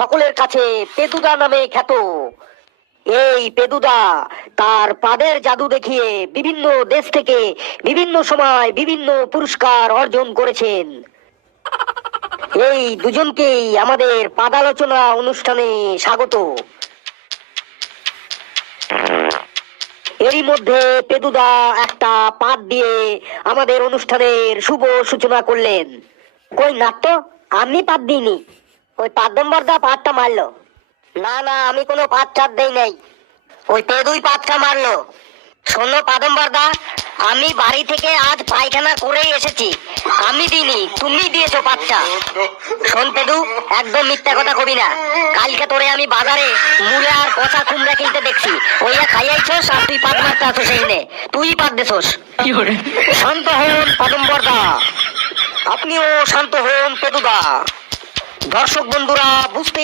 সকলের কাছে পেদুদা নামে খ্যাত। এই পেদুদা তার পাদের জাদু দেখিয়ে বিভিন্ন দেশ থেকে বিভিন্ন সময় বিভিন্ন পুরস্কার অর্জন করেছেন। এই দুজনকেই আমাদের পাদালোচনা অনুষ্ঠানে স্বাগত। এরই মধ্যে পেদুদা একটা পাদ দিয়ে আমাদের অনুষ্ঠানের শুভ সূচনা করলেন। কই নাট্য, আমি পাদ দিইনি, ওই পাদম্বরদা পাদটা মারলো। না না, আমি কোনো পাদ টাদ দেই নাই, ওই পেদুই পাদটা মারলো। শোনো পাদম্বরদা, আমি বাড়ি থেকে আজ পায়খানা করেই এসেছি, আমি দিইনি, তুমি দিয়েছো পাদটা। শোন পেদু, একদম মিথ্যা কথা কবি না। কালকে তোরে আমি বাজারে মূলা আর কষা কুমড়া কিনতে দেখছি, ওইয়া খাইয়াইছস আর তুই পাদ মারতে আসো, সেই নে তুই পাদ দেছস। শান্ত হন পাদম্বরদা, আপনিও শান্ত হন পেদুদা। দর্শক বন্ধুরা বুঝতেই